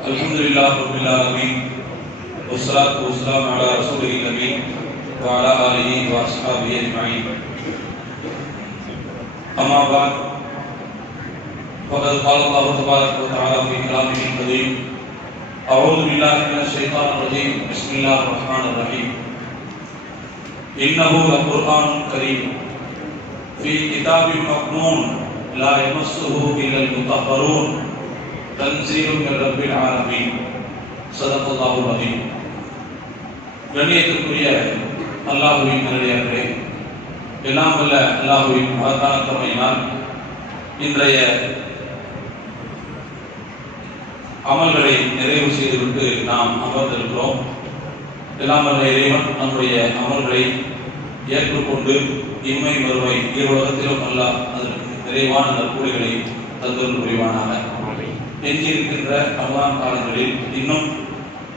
Alhamdulillah Rabbil Alamin wassalatu wassalamu ala rasulil amin wa ala alihi wa ashabihi ajma'in. Amma ba'd, faqad qala Allah tabaraka wa ta'ala fi kalamihi al-karim, a'udhu billahi minash shaitanir rajim, bismillahir rahmanir rahim. Innahu laqur'anun karim fi kitabin maknun la yamassuhu illa al-mutahharun தன்சீலும் மின் ரப்பில் ஆலமீன். ஸதகல்லாஹுல் அஸீம். கண்ணியத்திற்குரிய அல்லாஹ்வின் நல்லடியார்களே, எல்லாம் வல்ல அல்லாஹ்வின் மகத்தான கருணையினால் இன்றைய அமல்களை நிறைவு செய்துவிட்டு நாம் அமர்ந்திருக்கிறோம். எல்லாம் வல்ல இறைவன் நம்முடைய அமல்களை ஏற்றுக்கொண்டு இம்மை மறுமை இரு உலகத்திலும் அல்லாஹ் அதற்கு நிறைவான நற்கூலிகளை தந்தருள் புரிவானாக. எஞ்சியிருக்கின்ற ரமலான் காலங்களில் இன்னும்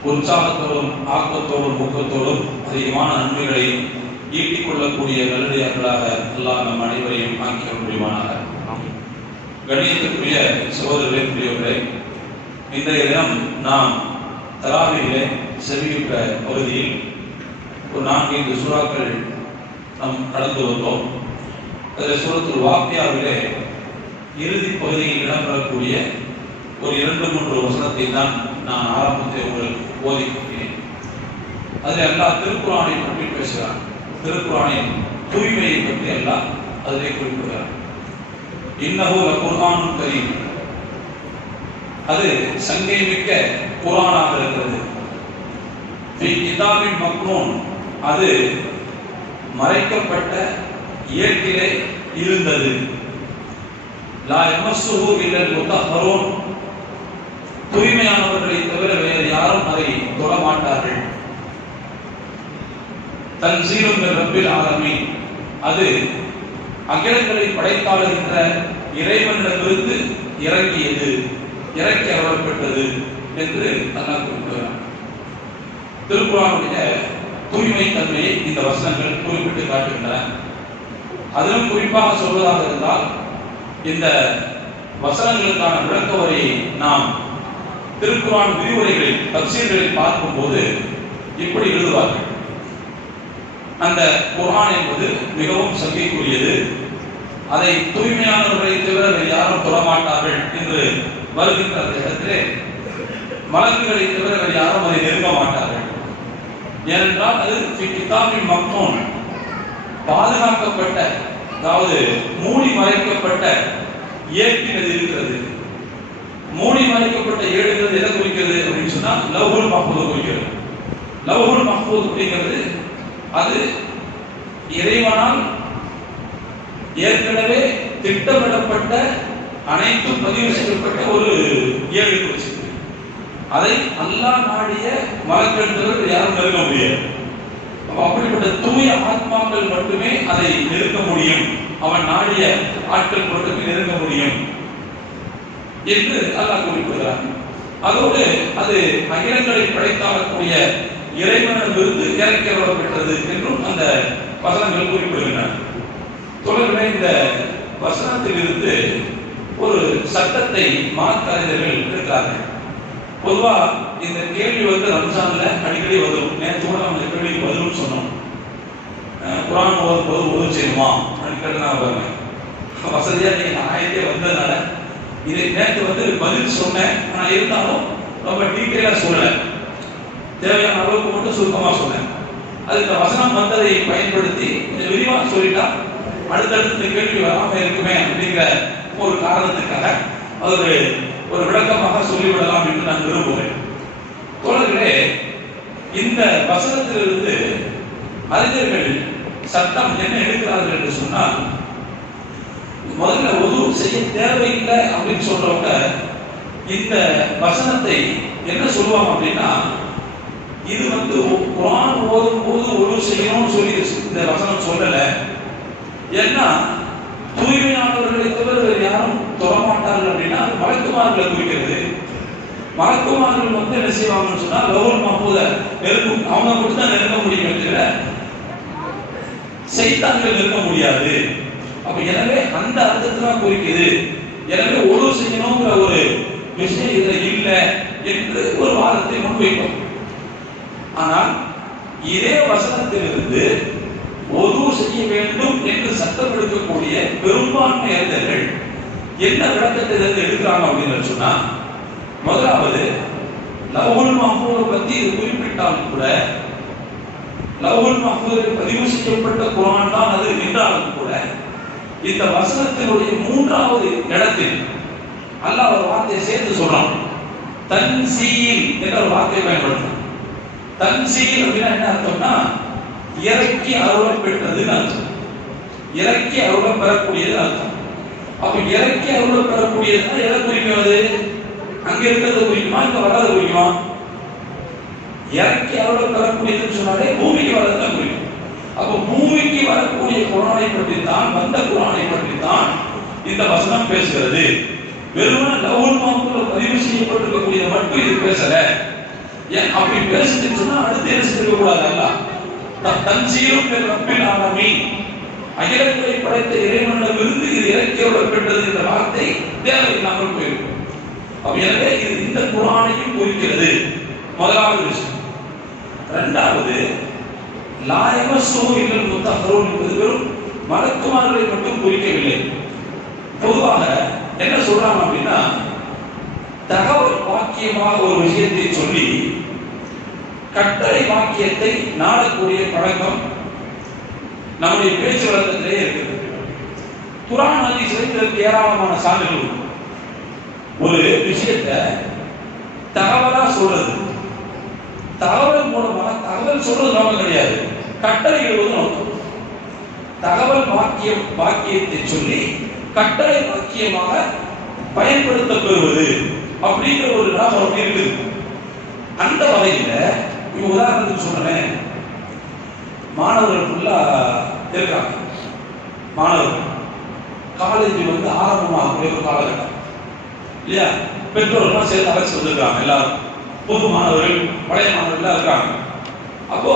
உற்சாகத்தோடும் ஆக்கத்தோடும் ஊக்கத்தோடும் அதிகமான நன்மைகளை ஈட்டிக் கொள்ளக்கூடிய நல்லடியார்களாக அல்லாஹ் நம் அனைவரையும் ஆக்கிய முடிவானாக. கண்ணியத்திற்குரிய சகோதரர்களே, பெரியவர்களே, இன்றைய தினம் நாம் தராவிலே செவியுற்ற பகுதியில் ஒரு 4-5 சூறாக்கள் நாம் கடந்து வந்தோம். அதில் சூரத்துல் வாக்கியாவிலே இறுதி பகுதியில் இடம்பெறக்கூடிய ஒரு 2-3 வசனத்தை தான் நான் ஆரம்பத்தை உங்களுக்கு போதிக்கிறேன். அதில் அல்லாஹ் திருக்குர்ஆனை பற்றி பேசுகிறார். திருக்குர்ஆனின் தூய்மையை பற்றி அல்லாஹ் அதிலே குறிப்பிடுகிறார். இன்னஹு லகுர்ஆனுன் கரீம், அது சங்கை மிக்க குர்ஆனாக இருக்கிறது. ஃபீ கிதாபின் மக்னூன், அது மறைக்கப்பட்ட ஏட்டிலே இருந்தது. லா யமஸ்ஸுஹு இல்லல் முத்தஹ்ஹரூன், தூய்மையானவர்களை தவிர வேறு யாரும் அதை தொடமாட்டார்கள். தன்சீலும் மின் ரப்பில் ஆலமீன், அது அகிலங்களை படைத்தாளுகின்ற இறைவனிடமிருந்து இறங்கியது, இறக்கி அருளப்பட்டது என்று அல்லாஹ் குறிப்பிடுகிறார். திருக்குர்ஆனுடைய தூய்மை தன்மையை இந்த வசனங்கள் குறிப்பிட்டு காட்டுகின்றன. அதிலும் குறிப்பாக சொல்வதாக இருந்தால், இந்த வசனங்களுக்கான விளக்க வரையை நாம் திருக்குர்ஆன் விரிவுரைகளில் தஃசீர்களில் பார்க்கும்போது இப்படி எழுதுவார்கள். அந்த குர்ஆன் என்பது மிகவும் சங்கைக்குரியது, அதை தூய்மையானவர்களை தவிர வேறு யாரும் தொடமாட்டார்கள் என்று வருகின்ற அந்த இடத்திலே மலக்குகளை தவிர வேறு யாரும் அதை நெருங்க மாட்டார்கள். ஏனென்றால் அது ஃபீ கிதாபின் மக்னூன், பாதுகாக்கப்பட்ட, அதாவது மூடி மறைக்கப்பட்ட ஏட்டில் அது இருக்கிறது. மூடி மறைக்கப்பட்ட ஏடுகிறது எதை குறிக்கிறது அப்படின்னு சொன்னா லவ்ஹுல் மஹ்ஃபூஸ் குறிக்கிறது. லவ்ஹுல் மஹ்ஃபூஸ் அப்படிங்கிறது அது இறைவனால் ஏற்கனவே திட்டமிடப்பட்ட அனைத்தும் பதிவு செய்யப்பட்ட ஒரு ஏடு குறிக்கிறது. அதை அல்லாஹ் நாடிய மலக்குகள் தவிர யாரும் நெருங்க முடியாது. அப்படிப்பட்ட தூய ஆத்மாக்கள் மட்டுமே அதை நெருங்க முடியும், அவன் நாடிய ஆட்கள் மட்டுமே நெருங்க முடியும் என்று அல்லாஹ் குறிப்பிடுகிறார். அதோடு அது அகிலங்களை படைத்தாளக்கூடிய இறைவனிடமிருந்து இறக்கி வரப்பட்டது என்றும் அந்த வசனங்கள் குறிப்பிடுகின்றன. தொடர்ந்து இந்த வசனத்தில் இருந்து ஒரு சட்டத்தை மார்க்க அறிஞர்கள் இருக்கிறார்கள். பொதுவா இந்த கேள்வி ரம்ஜான்ல அடிக்கடி வரும். நேற்று கூட அந்த கேள்விக்கு பதிலும் சொன்னோம். குர்ஆன் ஓதும்போது உதவு செய்யுமா அப்படின்னு நான் வசதியா நீங்க ஆயத்தே வந்ததுனால இதை நேற்று பதில் சொன்னேன். ஆனா இருந்தாலும் ரொம்ப டீட்டெயிலா சொல்லல, தேவையான அளவுக்கு மட்டும் சுருக்கமா சொன்னேன். அதுக்கு வசனம் வந்ததை பயன்படுத்தி கொஞ்சம் விரிவா சொல்லிட்டா அடுத்தடுத்து இந்த கேள்வி வராம இருக்குமே அப்படிங்கிற ஒரு காரணத்துக்காக அது ஒரு விளக்கமாக சொல்லிவிடலாம் என்று நான் விரும்புகிறேன். தோழர்களே, இந்த வசனத்திலிருந்து அறிஞர்கள் சட்டம் என்ன எடுக்கிறார்கள் என்று சொன்னால், முதல்ல உது செய்ய தேவையில்லை அப்படின்னு சொல்றவங்க இந்த வசனத்தை என்ன சொல்லுவாங்க அப்படின்னா, இது குர்ஆன் ஓதும் போது உது செய்யணும்னு சொல்லி இந்த வசனம் சொல்லல. ஏன்னா தூய்மையானவர்களை தவிர வேறு யாரும் தொடமாட்டார்கள் அப்படின்னா அது மலக்குமார்களை குறிக்கிறது. மலக்குமார்கள் என்ன செய்வாங்கன்னு சொன்னா லவ்ஹுல் மஹ்ஃபூஸ நெருங்கும், அவங்க மட்டும் தான் நெருங்க முடியும், சைத்தான்கள் நெருங்க முடியாது. அப்ப எனவே அந்த அர்த்தத்துல குறிக்குது. எனவே ஒழு செய்யணுங்கிற ஒரு விஷயம் இதுல இல்ல என்று ஒரு வாதத்தை முன்வைக்கும். ஆனால் இதே வசனத்திலிருந்து ஒது செய்ய வேண்டும் என்று சட்டம் எடுக்கக்கூடிய பெரும்பான்மை அறிஞர்கள் என்ன விளக்கத்தை எடுக்கிறாங்க அப்படின்னு சொன்னா, முதலாவது லவ்ஹுல் மஹ்ஃபூஸை பத்தி இது குறிப்பிட்டாலும் கூட லவ்ஹுல் மஹ்ஃபூஸில் பதிவு செய்யப்பட்ட குர்ஆன் தான் அது என்றாலும் கூட இந்த வசனத்தினுடைய மூன்றாவது இடத்தில் அல்லாஹ் ஒரு வார்த்தையை சேர்த்து சொல்றான். தன்சீல் என்ற ஒரு வார்த்தையை பயன்படுத்துறான். தன்சீல் அப்படின்னா என்ன அர்த்தம்னா இறக்கி அருளப் பெற்றதுன்னு அர்த்தம். இறக்கி அருளப் பெறக்கூடியது அர்த்தம். அப்ப இறக்கி அருளப் பெறக்கூடியதுன்னா எதை குறிக்கிறது? அங்க இருக்கிறது குறிக்குமா, இங்க வராது குறிக்குமா? இறக்கி அருளப் பெறக்கூடியதுன்னு சொன்னாலே பூமிக்கு வரதான் குறிக்கும். அப்ப பூமிக்கு வரக்கூடிய குர்ஆனை பற்றி தான், வந்த குர்ஆனை பற்றி தான் இந்த வசனம் பேசுகிறது. வெறுமனே லவ்ஹுல் மஹ்ஃபூஸில் பதிவு செய்யப்பட்டிருக்கக்கூடியது மட்டும் இது பேசல. ஏன் அப்படி பேசுதுன்னு சொன்னா அடுத்து என்ன செய்ய கூடாது? அல்லாஹ் தன்சீலும் மின் ரப்பில் ஆலமீன், அகிலங்களை படைத்த இறைவனிடமிருந்து இது இறக்கியருளப் பெற்றது என்ற வார்த்தை தேவையில்லாமல் போயிருக்கும். அப்ப எனவே இது இந்த குர்ஆனையும் குறிக்கிறது. முதலாவது விஷயம். இரண்டாவது, லா யமஸ்ஸுஹு இல்லல் முத்தஹ்ஹரூன் என்பது வெறும் மலக்குமார்களை மட்டும் குறிக்கவில்லை. பொதுவாக என்ன சொல்றாங்க அப்படின்னா, தகவல் வாக்கியமாக ஒரு விஷயத்தை சொல்லி கட்டளை வாக்கியத்தை நாடக்கூடிய பழக்கம் நம்முடைய பேச்சு வழக்கத்திலே இருக்குது. குர்ஆன் ஹதீஸில் இதற்கு ஏராளமான சான்றுகள். ஒரு விஷயத்தை தகவலா சொல்றது, தகவல் மூலமாக தகவல் சொல்றது நோக்கம் கிடையாது, கட்டளை இடுவது நோக்கம். தகவல் வாக்கியத்தை சொல்லி கட்டளை வாக்கியமாக பயன்படுத்தப்படுவது அப்படிங்கிற ஒரு நோக்கம் இருக்குது. அந்த வகையில உதாரணத்துக்கு சொல்றேன், மாணவர்கள் ஃபுல்லா இருக்காங்க. மாணவர்கள் காலேஜ் வந்து ஆரம்பமாகக்கூடிய ஒரு காலகட்டம் இல்லையா? பெற்றோர்கள் சேர்ந்து அழைச்சி வந்திருக்காங்க. எல்லாரும் புது மாணவர்கள் பழைய மாணவர்கள் இருக்காங்க. அப்போ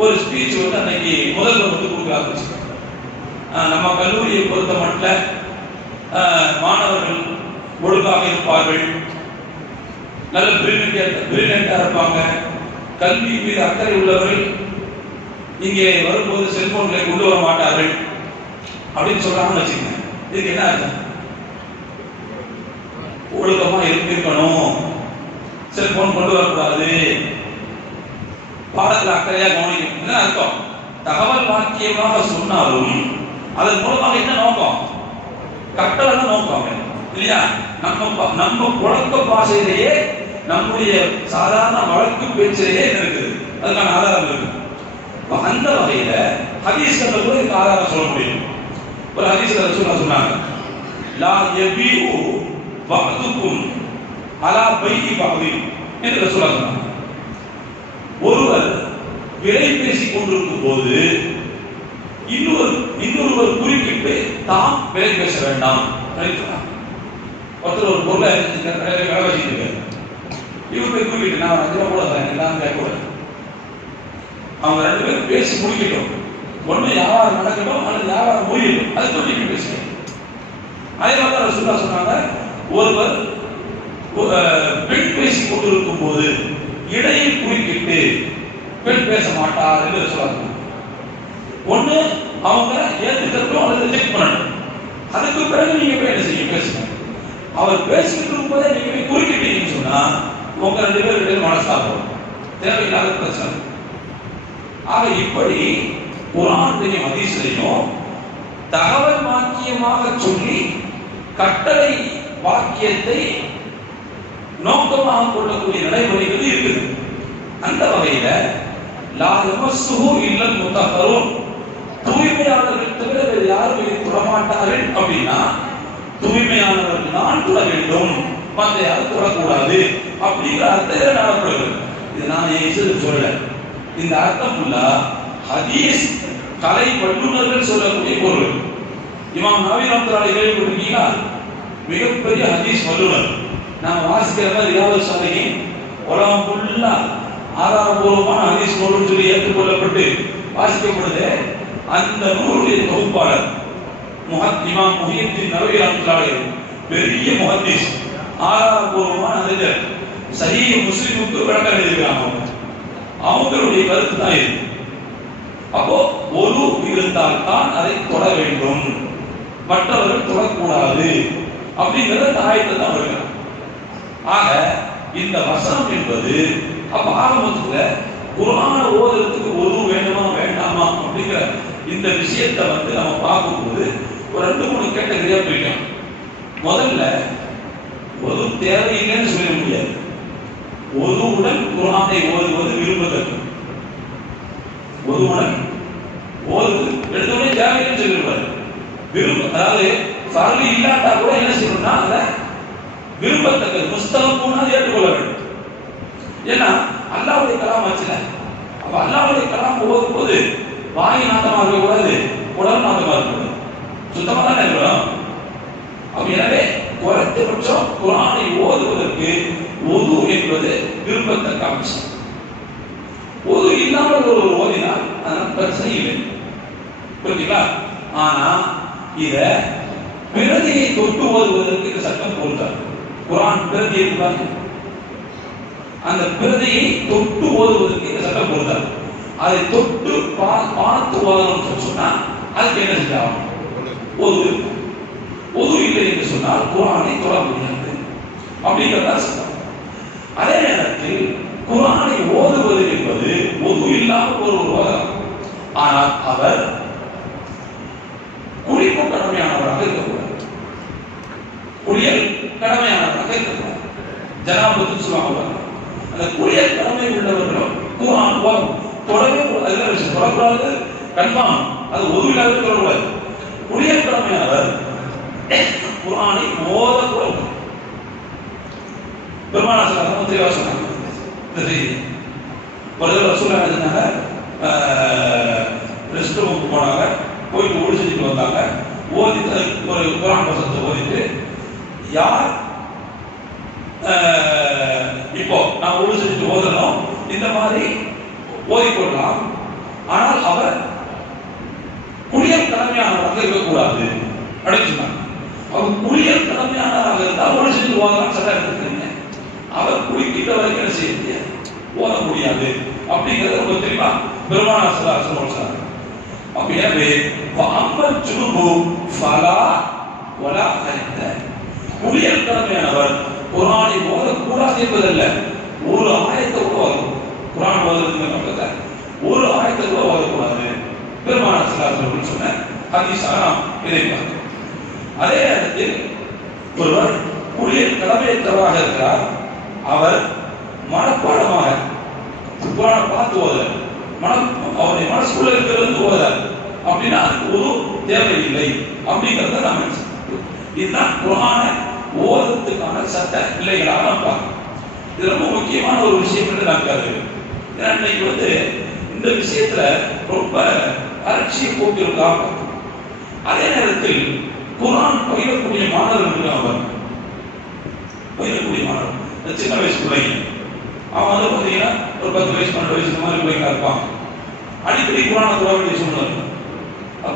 ஒரு ஸ்பீச் வந்து அன்னைக்கு முதல்வர் வந்து கொடுக்க ஆரம்பிச்சிருக்காங்க. நம்ம கல்லூரியை பொறுத்த மட்டும் மாணவர்கள் ஒழுங்காக இருப்பார்கள், நல்ல பிரில்லியண்டா இருப்பாங்க, கல்வி மீது அக்கறை உள்ளவர்கள், இங்கே வரும்போது செல்போன்களை கொண்டு வர மாட்டார்கள் அப்படின்னு சொல்றாங்கன்னு வச்சுக்கோங்க. இதுக்கு என்ன அர்த்தம்? ஒழுக்கமா இருக்கணும், செல்போன் கொண்டு வரக்கூடாது, பாடத்தில் அக்கறையா கவனிக்கணும். என்ன அர்த்தம்? தகவல் வாக்கியமாக சொன்னாலும் அதன் மூலமாக என்ன நோக்கம்? கட்டளை நோக்கம் இல்லையா? நம்ம புழக்க பாஷையிலேயே நம்முடைய சாதாரண வழக்கு பேச்சிலேயே இருக்குது, அதுக்கான ஆதாரம் இருக்கு. அந்த வகையில ஹதீஸ்ல கூட இந்த ஆதாரம் சொல்ல முடியும். ஒரு ஹதீஸ்ல ரசூலுல்லாஹ் சொன்னாங்க, லா யபீஉ பஅதுக்கும் அலா பைஇ பஅதி என்று ரசூலுல்லாஹ் சொன்னாங்க. ஒருவர் விலை பேசிக் கொண்டிருக்கும் போது இன்னொருவர் குறுக்கிட்டு தாம் விலை பேச வேண்டாம். ஒருத்தர் ஒரு பொருளை விலை வச்சுட்டு இருக்காரு, இவர் போய் குறுக்கிட்டு நான் 5 ரூபா கூட தரேன் எல்லாம் கேட்கக்கூடாது. அவங்க 2 பேரும் பேசி முடிக்கட்டும், ஒண்ணு வியாபாரம் நடக்கட்டும் அல்லது வியாபாரம் முடியட்டும், அது சொல்லி பேசுகிறேன். அதே மாதிரி தான் ரசூலுல்லாஹ் சொன்னாங்க, ஒருவர் பெண் பேசிக் கொண்டிருக்கும் போது இடையில் குறுக்கிட்டு பெண் பேச மாட்டார் என்று சொல்றாங்க. ஒண்ணு அவங்க ஏத்துக்கட்டும் அல்லது ரிஜெக்ட் பண்ணணும், அதுக்கு பிறகு நீங்க போய் என்ன செய்ய பேசுங்க. அவர் பேசிக்கிட்டு இருக்கும்போதே நீங்க போய் குறுக்கிட்டீங்கன்னு சொன்னா உங்க 2 பேரும் மனஸ்தாபம், தேவையில்லாத பிரச்சனை. ஆக இப்படி குர்ஆனையும் ஹதீஸையும் தகவல் வாக்கியமாக சொல்லி கட்டளை வாக்கியத்தை நோக்கமாக கொள்ளக்கூடிய நடைமுறைகள் இருக்குது. அந்த வகையில லா யமஸ்ஸுஹு இல்லல் முத்தஹ்ஹரூன், தூய்மையானவர்கள் தவிர வேறு யாரும் இதை தொடமாட்டார்கள் அப்படின்னா தூய்மையானவர்கள் தான் தொட வேண்டும், மற்ற யாரும் தொடக்கூடாது அப்படிங்கிற அர்த்தத்தில் நடப்படுகிறது. இது நான் என் சொல்லல, இந்த அர்த்தம் ஃபுல்லா ஹதீஸ் கலை வல்லுநர்கள் சொல்லக்கூடிய பொருள். இமாம் நவவி ரஹ்மத்துல்லாஹி கேள்விப்பட்டிருக்கீங்களா? மிகப்பெரிய ஹதீஸ் வல்லுநர். நாம் வாசிக்கிற மாதிரி ரியாதுஸ் சாலிஹீன் உலகம் ஃபுல்லா ஆதாரபூர்வமான ஹதீஸ் நூல்னு சொல்லி ஏற்றுக்கொள்ளப்பட்டு வாசிக்கப்படுது. அந்த நூலுடைய தொகுப்பாளர் இமாம் முஹியுத்தீன் நவவி ரஹ்மத்துல்லாஹி பெரிய முஹத்தீஸ், ஆதாரபூர்வமான அறிஞர். சஹீஹ் முஸ்லிமுக்கு விளக்கம் எழுதியிருக்காங்க. அவங்களுடைய கருத்து தான் இது. அப்போ ஒது இருந்தால் தான் அதை தொட வேண்டும், மற்றவர்கள் தொடக்கூடாது அப்படிங்கிற ஆயத்தை தான் வருகிறார். ஆக இந்த வசனம் என்பது அப்ப ஆரம்பத்துல குர்ஆன ஓதுறதுக்கு ஒது வேணுமா வேண்டாமா அப்படிங்கிற இந்த விஷயத்தை நம்ம பார்க்கும்போது ஒரு 2-3 கேட்டகரியா பிரிக்கலாம். முதல்ல ஒது தேவையில்லைன்னு சொல்ல முடியாது. ஒதுவுடன் குர்ஆனை ஓதுவது விரும்பத்தக்கது. ஒதுவுடன் ஓதுவது எடுத்தோடனே தேவையில்லைன்னு சொல்லிடுவாரு. அதாவது ஃபர்லி இல்லாட்டா கூட என்ன செய்யணும்னா அதை விரும்பத்தக்கது முஸ்தகப்புன்னு ஏற்றுக்கொள்ள வேண்டும். ஏன்னா அல்லாஹ்வுடைய கலாம் ஆச்சுல. அப்ப அல்லாஹ்வுடைய கலாம் ஓதும் போது வாய் நாட்டமா இருக்கக்கூடாது, உடல் நாட்டமா இருக்கக்கூடாது, சுத்தமா தான் இருக்கணும். அப்ப எனவே குறைந்தபட்சம் குர்ஆனை ஓதுவதற்கு ஒது என்பது விரும்பத்தக்க அம்சம். ஒது இல்லாமல் ஒரு ஓதினால் அதனால பிரச்சனை இல்லை, புரியுதுங்களா? ஆனா இத பிரதியை தொட்டு ஓதுவதற்கு இந்த சட்டம் பொருந்தாது. குர்ஆன் பிரதி இருக்காங்க, அந்த பிரதியை தொட்டு ஓதுவதற்கு இந்த சட்டம் பொருந்தாது. அதை தொட்டு பார்த்து ஓதணும்னு சொன்னா அதுக்கு என்ன செஞ்சாகும்? ஒது. ஒது இல்லை என்று சொன்னால் குர்ஆனை தொட முடியாது அப்படிங்கிறதா சட்டம். அதே நேரத்தில் குர்ஆனை ஓதுவது என்பது ஒது இல்லாமல் ஒரு ஓதலாம். ஆனால் அவர் குளிப்பு கடமையானவராக இருக்கக்கூடாது, குளியல் கடமையானவராக இருக்கக்கூடாது. ஜனாபத்து சொல்லுவாங்க, அந்த குளியல் கடமை உள்ளவர்களும் குர்ஆன் தொடவே தொடக்கூடாது, கன்ஃபார்ம். அது ஒது இல்லாத தொடக்கூடாது. குளியல் கடமையானவர் குர்ஆனை ஓதக்கூடாது. பெருமானார் ஸல்லல்லாஹு அலைஹி வஸல்லம் இந்த செய்தி ஒரு ரசூலுல்லாஹி சொன்னாங்க, ரெஸ்ட் ரூமுக்கு போனாங்க, போயிட்டு ஓடி செஞ்சுட்டு வந்தாங்க. ஓதிட்டு ஒரு குர்ஆன் வசனத்தை ஓதிட்டு, யார் இப்போ நான் ஓடி செஞ்சுட்டு ஓதணும் இந்த மாதிரி ஓதிக்கொள்ளலாம், ஆனால் அவர் குளியல் கடமையானவராக இருக்கக்கூடாது அப்படின்னு சொன்னாங்க. அவர் குளியல் கடமையானவராக இருந்தால் ஓடி செஞ்சு ஓதலாம் சட்டம் எடுத்துக்கிறீங்க. அவர் குளிக்கின்ற வரைக்கும் என்ன செய்ய முடியாது, ஓத முடியாது அப்படிங்கிறத ரொம்ப தெளிவா பெருமானார் ஸல்லல்லாஹு அலைஹி வஸல்லம் சொன்னாங்க. அப்ப எனவே வஅமல் ஜுனுபு ஃபலா வலா ஹைத, குளியல் கடமையானவர் குர்ஆனை ஓதக்கூடாது என்பதல்ல, ஒரு ஆயத்தை கூட ஓதக்கூடாது. குர்ஆன் ஓதுறதுக்கு நம்மள ஒரு ஆயத்தை கூட ஓதக்கூடாது பெருமானார் ஸல்லல்லாஹு அலைஹி வஸல்லம் சொன்ன ஹதீஸாக இதை பார்த்தோம். அதே நேரத்தில் ஒருவர் குளியல் கடமையற்றவராக இருக்கிறார், அவர் மனப்பாடமாக குர்ஆனை பார்த்து ஓதல, அவருடைய மனசுக்குள்ள இருக்கிறது ஓதல அப்படின்னா அதுக்கு ஒரு தேவையில்லை அப்படிங்கிறத நாம் இதுதான் குர்ஆனை ஓதுறதுக்கான சட்ட நிலைகளாக நாம் பார்க்கணும். இது ரொம்ப முக்கியமான ஒரு விஷயம் என்று நான் கருதுகிறேன். ஏன்னா இன்னைக்கு இந்த விஷயத்துல ரொம்ப அலட்சிய போக்கு இருக்காங்க. அதே நேரத்தில் குர்ஆன் பயிலக்கூடிய மாணவர்கள் அவர் பயிலக்கூடிய மாணவர் சின்ன வயசு பிள்ளைங்க, அவன் பார்த்தீங்கன்னா ஒரு 10 வயசு 12 வயசு மாதிரி பிள்ளைங்களா இருப்பான். அடிக்கடி குர்ஆனை தொட வேண்டிய சூழ்நிலை இருக்கும்.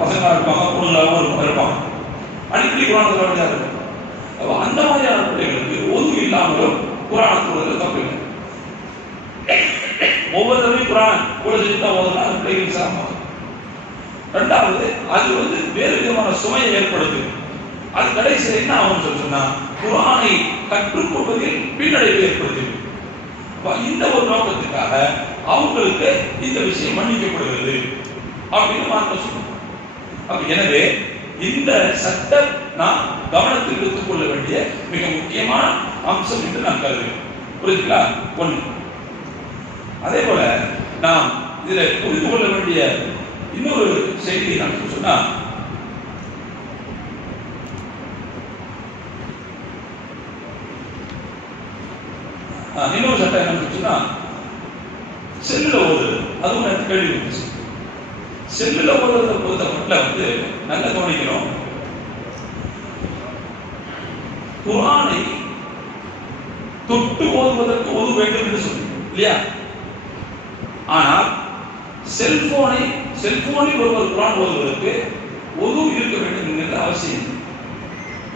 பசங்களா இருப்பாங்க, பொண்ணுங்களாகவும் இருப்பாங்க. அடிக்கடி குர்ஆனை தொட வேண்டியதாக இருக்கும். அந்த மாதிரியான பிள்ளைகளுக்கு ஒது இல்லாமலும் குர்ஆனை தொடுறது தப்பு இல்லை. ஒவ்வொரு தடவையும் குர்ஆன் கூட செஞ்சு தான் ஓதுனா அந்த பிள்ளைகளுக்கு சிரமம். ரெண்டாவது அது வேறு விதமான சுமையை ஏற்படுது. அது கடைசியில் என்ன ஆகும் சொன்னா குர்ஆனை கற்றுக்கொள்வதில் பின்னடைவு ஏற்படுது. இந்த ஒரு நோக்கத்துக்காக அவங்களுக்கு இந்த விஷயம் மன்னிக்கப்படுகிறது அப்படின்னு மார்க்கம் சொல்லுவோம். எனவே இந்த சட்டம் நாம் கவனத்தில் எடுத்துக் கொள்ள வேண்டிய மிக முக்கியமான அம்சம் என்று நான் கருதுகிறேன். புரியுதுங்களா? ஒன்று. அதே போல நாம் இதில் புரிந்து கொள்ள வேண்டிய இன்னொரு செய்தி நான் சொன்னா, இன்னொரு சட்டம் என்ன சொன்னா செல்லுல ஓடுறது. அதுவும் எனக்கு கேள்வி வந்துச்சு. செல்லுல ஓடுறத பொறுத்தப்பட்ட நல்லா கவனிக்கணும். குர்ஆனை தொட்டு ஓதுவதற்கு ஒது வேண்டும் என்று சொல்லுங்க இல்லையா? ஆனால் செல்போனில் ஒருவர் குர்ஆன் ஓதுவதற்கு ஒது இருக்க வேண்டும் என்கிற அவசியம் இல்லை.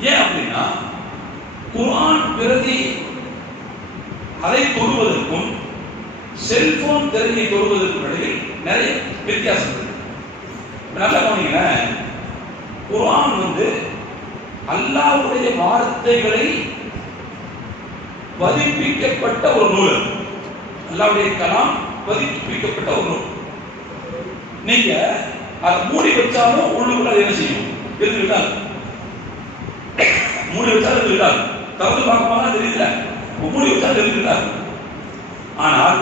ஏன் அப்படின்னா குர்ஆன் பிரதி அதை தொடுவதற்கும் செல்போன் திரையை தொடுவதற்கும் இடையில் நிறைய வித்தியாசம் இருக்கு. நல்லா கவனிங்களேன், குர்ஆன் அல்லாஹ்வுடைய வார்த்தைகளை பதிப்பிக்கப்பட்ட ஒரு நூல். அல்லாஹ்வுடைய கலாம் பதிப்பிக்கப்பட்ட ஒரு நூல். நீங்க அதை மூடி வச்சாலும் உள்ளுக்குள்ள என்ன செய்யும்? இருந்துவிட்டால் மூடி வச்சாலும் இருந்துவிட்டால் திறந்து பார்க்கமா தெரியல, மூடி வச்சாலும் இருந்துவிட்டால். ஆனால்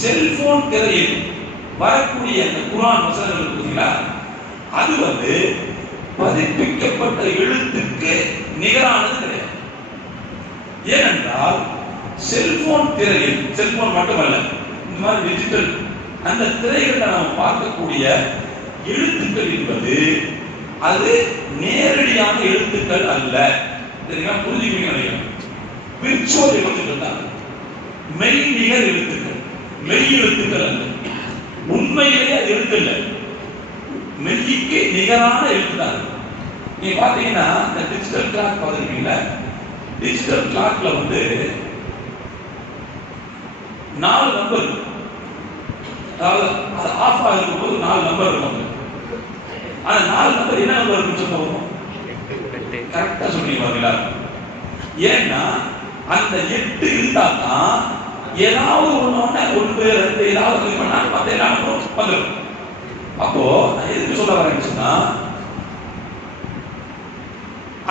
செல்போன் திரையில் வரக்கூடிய அந்த குர்ஆன் வசனங்கள் பார்த்தீங்களா, அது பதிப்பிக்கப்பட்ட எழுத்துக்கு நிகரானது கிடையாது. ஏனென்றால் செல்போன் திரையில், செல்போன் மட்டுமல்ல, இந்த மாதிரி டிஜிட்டல் அந்த திரைகளில் நாம் பார்க்கக்கூடிய எழுத்துக்கள் என்பது அது நேரடியான எழுத்துக்கள் அல்ல. புரிஞ்சுக்கிறீங்க நினைக்கிறேன். விர்ச்சுவல் எழுத்துக்கள் தான், மெய்நிகர் எழுத்துக்கள், மெய் எழுத்துக்கள் அல்ல. உண்மையிலேயே அது எழுத்து இல்லை, மெய்க்கு நிகரான எழுத்து தான். நீங்க பாத்தீங்கன்னா இந்த டிஜிட்டல் கிளாக் பார்த்துருக்கீங்களா? டிஜிட்டல் கிளாக்ல 4 நம்பர், அதாவது அது ஆஃப் ஆகிருக்கும் போது 4 நம்பர் இருக்கும். அந்த 4 நம்பர் என்ன நம்பர் இருக்குன்னு சொல்லுவோம்? கரெக்டா சொன்னீங்க பாத்தீங்களா? ஏன்னா அந்த 8 இருந்தா தான் ஏதாவது ஒண்ணு 1 2 ஏதாவது பண்ணா மத்த எல்லா நம்பரும் வந்துடும். அப்போ நான் எதுக்கு சொல்ல வரேன்னு சொன்னா,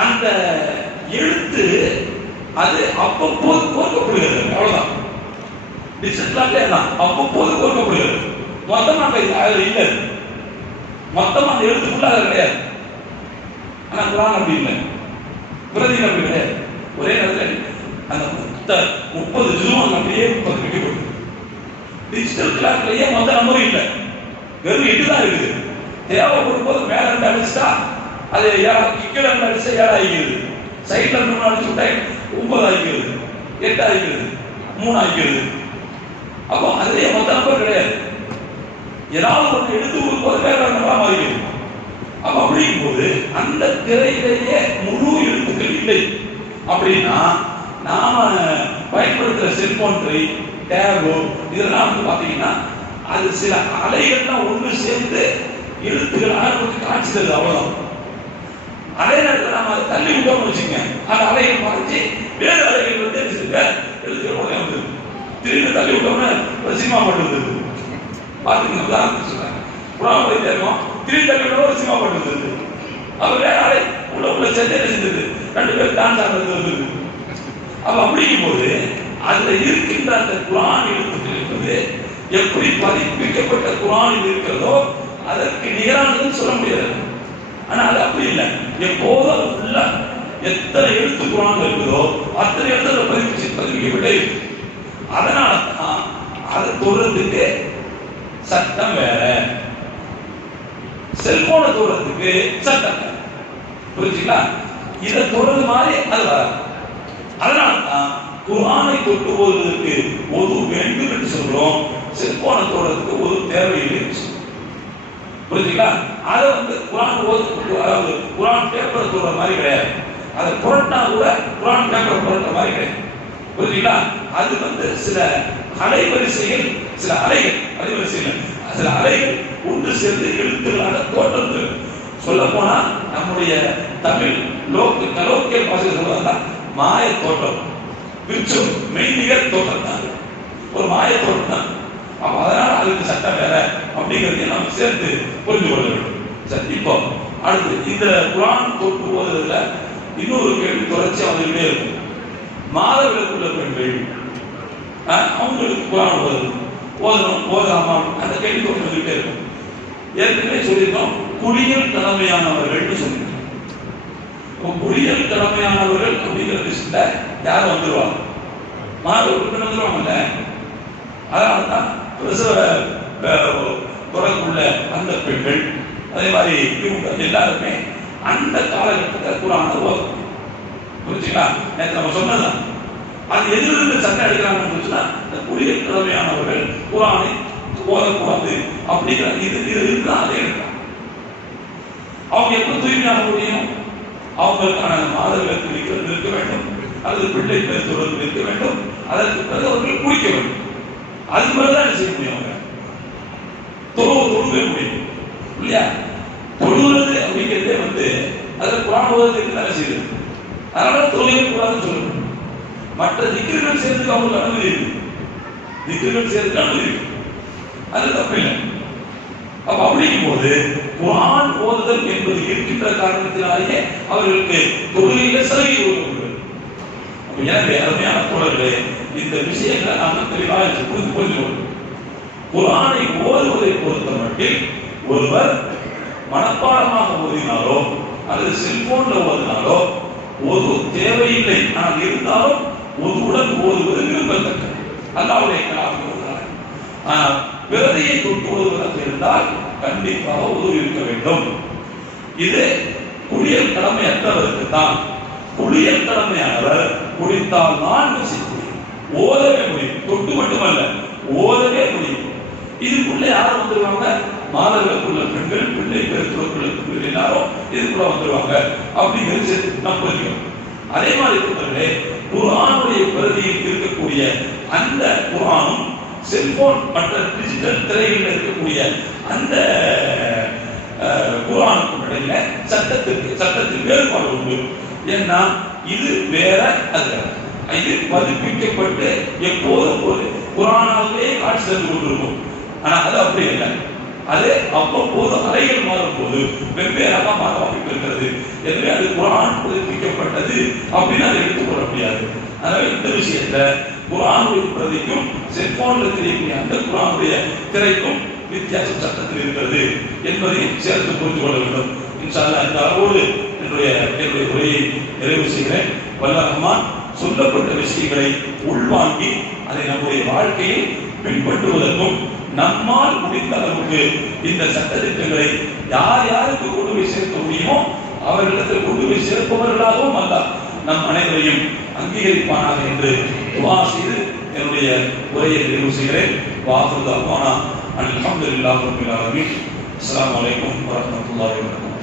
அந்த எழுத்து அது அவ்வப்போது கோர்க்கப்படுகிறது, அவ்வளவுதான். டிஜிட்டலாக தான் அவ்வப்போது கோர்க்கப்படுகிறது. மொத்தமா அதுல இல்லை, மொத்தமா அந்த எழுத்து ஃபுல்லாக கிடையாது. ஆனா குர்ஆன் அப்படி இல்லை, பிரதிகள் அப்படி கிடையாது. ஒரே நேரத்தில் அந்த 30 ஜுஸும் அப்படியே பதிப்பிக்கப்படும். டிஜிட்டல் கிளாக்லயே மொத்த நம்பரும் இல்லை, வெறும் 8 தான் இருக்குது. தேவைப்படும் போது மேல இருந்து அடிச்சுட்டா அது கீழே இருந்து அடிச்சா 7 ஆகிக்கிறது, சைட்ல இருந்து அடிச்சு விட்டா 9 ஆகிக்கிறது, 8 ஆகிக்கிறது, 3 ஆகிக்கிறது. அப்போ அதுலயே மொத்த நம்பர் கிடையாது. ஏதாவது ஒன்று எடுத்து போது வேற நம்பரா மாறிக்கிறது. அப்ப அப்படிங்கும் போது அந்த திரையிலேயே முழு எழுத்துக்கள் இல்லை. அப்படின்னா நாம பயன்படுத்துற செல்போன் திரை, டேபோ இதெல்லாம் பாத்தீங்கன்னா அது சில அலைகள்லாம் ஒன்று சேர்ந்து எழுத்துக்களாக நமக்கு காட்சி தருது, அவ்வளவுதான். அதே நேரத்தில் நாம அதை தள்ளி விட்டோம்னு வச்சுங்க, அந்த அலைகள் மறைச்சு வேறு அலைகள் எழுத்துக்கள் உடனே வந்து திடீர்னு தள்ளி விட்டோம்னா ஒரு சினிமா பாட்டு வந்தது. பார்த்துக்கணும், உதாரணத்துக்கு சொல்றேன். புறாவை போயிட்டே இருக்கோம், திடீர்னு தள்ளி விட்டோம் ஒரு சினிமா பாட்டு வந்தது. அப்ப வேற அலை உள்ள சேர்த்து செஞ்சது, 2 பேர் டான்ஸ் ஆடுறது வந்தது. அப்ப அப்படிங்கும் போது அதுல இருக்கின்ற அந்த குர்ஆன் எழுத்துக்கள் என்பது எப்படி பதிப்பிக்கப்பட்ட குர்ஆனில் இருக்கிறதோ அதற்கு நிகரானதுன்னு சொல்ல முடியாது. ஆனா அது அப்படி இல்லை, எப்போதும் ஃபுல்லா எத்தனை எழுத்து குர்ஆன் இருக்குதோ அத்தனை எழுத்துல பதிப்பிக்கப்பட்டே இருக்கு. அதனால தான் அதை தொடுறதுக்கு சட்டம் வேற, செல்போனை தொடுறதுக்கு சட்டம் வேற. புரிஞ்சுங்களா? இதை தொடுறது மாதிரி அது வராது. அதனால தான் குர்ஆனை தொட்டு ஓதுவதற்கு ஒது வேண்டும் என்று சொல்றோம், செல்போனை தொடுறதுக்கு ஒது தேவையில்லை. புரிஞ்சுங்களா? அதை குர்ஆன் அதாவது குர்ஆன் பேப்பரை தொடுற மாதிரி கிடையாது. அதை புரட்டா கூட குர்ஆன் பேப்பரை புரட்ட மாதிரி கிடையாது. புரிஞ்சுங்களா? அது சில அலைவரிசைகள், சில அலைவரிசைகள், சில அலைகள் ஒன்று சேர்ந்து எழுத்துக்களாக தோற்றம். சொல்ல போனா நம்முடைய தமிழ் கலோக்கியல் பாஷை சொல்வதா மாய தோற்றம், விர்ச்சுவல் மெய்நிகர் தோற்றம் தான், ஒரு மாய தோற்றம் தான். அப்ப அதனால அதுக்கு சட்டம் வேற அப்படிங்கிறதையும் நம்ம சேர்த்து புரிந்து கொள்ள வேண்டும். சரி, இப்போ அடுத்து இந்த குர்ஆன் தொட்டு ஓதுறதுல இன்னொரு கேள்வி தொடர்ச்சியா வந்துகிட்டே இருக்கும். மாதவிலக்குள்ள பெண்கள் அவங்களுக்கு குர்ஆன் ஓதலாமா அந்த கேள்வி வந்துகிட்டே இருக்கும். ஏற்கனவே சொல்லியிருக்கோம், குடியல் கடமையானவர்கள் சொல்லியிருக்கோம். குடியல் கடமையானவர்கள் அப்படிங்கிற லிஸ்ட்ல யார் வந்துருவாங்க? மாணவர்கள் வந்துருவாங்கல்ல. அதனால்தான் தொடர்புள்ள அந்த பெண்கள், அதே மாதிரி இவங்க எல்லாருமே அந்த காலகட்டத்தில் குர்ஆனை ஓதும். புரிஞ்சுங்களா? நேற்று நம்ம சொன்னதான் அது எதிலிருந்து சட்டம் எடுக்கிறாங்கன்னு சொன்னா, இந்த குடியல் கடமையானவர்கள் குர்ஆனை ஓதக்கூடாது அப்படிங்கிற இது இருக்குதான் அதை எடுக்கிறாங்க. அவங்க எப்ப தூய்மையாக முடியும்? அவங்களுக்கான மாதவிலக்கு இருக்க வேண்டும், அல்லது பிள்ளை பேர் தொடர்பு இருக்க வேண்டும், அதற்கு பிறகு அவர்கள் குளிக்க வேண்டும். அது மாதிரிதான் செய்ய முடியும். அவங்க தொழுவே முடியும் இல்லையா? தொழுவது அப்படிங்கிறதே அதில் குரான் ஓதுறதுக்கு தானே செய்யுது. அதனால தொழுகை கூடாதுன்னு சொல்லணும். மற்ற திக்ருகள் செய்யறதுக்கு அவங்களுக்கு அனுமதி இருக்கு. திக்ருகள் செய்யறதுக்கு அனுமதி இருக்கு. அது தப்பு இல்லை. அப்ப அப்படிங்கும் போது குரான் ஓதுதல் என்பது இருக்கின்ற காரணத்தினாலேயே அவர்களுக்கு தொழுகையில சலுகை ஓதுவது. எனவே அருமையான தோழர்களே, இந்த விஷயங்களை நாம் தெளிவாக புரிந்து கொள்கிறோம். குரானை ஓதுவதை பொறுத்த மட்டில் ஒருவர் மனப்பாடமாக ஓதினாலோ அல்லது செல்போன்ல ஓதினாலோ ஓது தேவையில்லை. ஆனால் இருந்தாலும் ஒதுவுடன் ஓதுவது விரும்பத்தக்கது. அல்லாஹ்வுடைய கலாமை ஓதுகிறார். ஆனால் விரதையை தொட்டு ஓதுவதாக இருந்தால் கண்டிப்பாக ஒது இருக்க வேண்டும். இது குளியல் கடமையற்றவருக்கு தான். குளியல் கடமையானவர் குளித்தால் தான் ஓதவே முடியும். தொட்டு மட்டுமல்ல, ஓதவே முடியும். இதுக்குள்ள யாரும் வந்துருவாங்க? மாதவிலக்குள்ள பெண்கள், பிள்ளை பெருத்துவக்குள்ள எல்லாரும் இதுக்குள்ள வந்துருவாங்க அப்படிங்கிறது நம்புகிறோம். அதே மாதிரி இருக்கிறவர்களே, குர்ஆனுடைய பிரதியில் இருக்கக்கூடிய அந்த குர்ஆனும் செல்போன் மற்ற டிஜிட்டல் திரைகளில் இருக்கக்கூடிய அந்த குர்ஆனுக்கும் இடையில சட்டத்தில் வேறுபாடு உண்டு. ஏன்னா இது வேற, அது இது பதிப்பிக்கப்பட்டு எப்போதும் ஒரு குர்ஆனாகவே காட்சி தந்து கொண்டிருக்கும். ஆனா அது அப்படி இல்லை. அது அவ்வப்போது அறைகள் மாறும் போது வெவ்வேறாக மாற வாய்ப்பு இருக்கிறது. எனவே அது குர்ஆன் பதிப்பிக்கப்பட்டது அப்படின்னு அதை எடுத்துக்கொள்ள முடியாது. அதனால இந்த விஷயத்துல குர்ஆனுடைய பிரதிக்கும் செல்போன்ல தெரியக்கூடிய அந்த குர்ஆனுடைய திரைக்கும் வித்தியாசம் சட்டத்தில் இருக்கிறது என்பதையும் சேர்த்து புரிந்து கொள்ள வேண்டும். இன்ஷா அல்லாஹ் இந்த அளவோடு என்னுடைய உரையை நிறைவு செய்கிறேன். வல்ல ரஹ்மான் சொல்லப்பட்ட விஷயங்களை உள்வாங்கி அதை நம்முடைய வாழ்க்கையில் பின்பற்றுவதற்கும் நம்மால் முடிந்த அளவுக்கு இந்த சட்டத்திட்டங்களை யார் யாருக்கு கொண்டு போய் சேர்க்க முடியுமோ அவர்களிடத்தில் கொண்டு போய் சேர்ப்பவர்களாகவும் அல்லாஹ் நம் அனைவரையும் அங்கீகரிப்பானாக என்று துஆ செய்து என்னுடைய உரையை நிறைவு செய்கிறேன். வாஹிரு தஅவானா அல்ஹம்துலில்லாஹி ரப்பில் ஆலமீன். அஸ்ஸலாமு அலைக்கும் வரஹ்மத்துல்லாஹி வபரகாத்துஹு.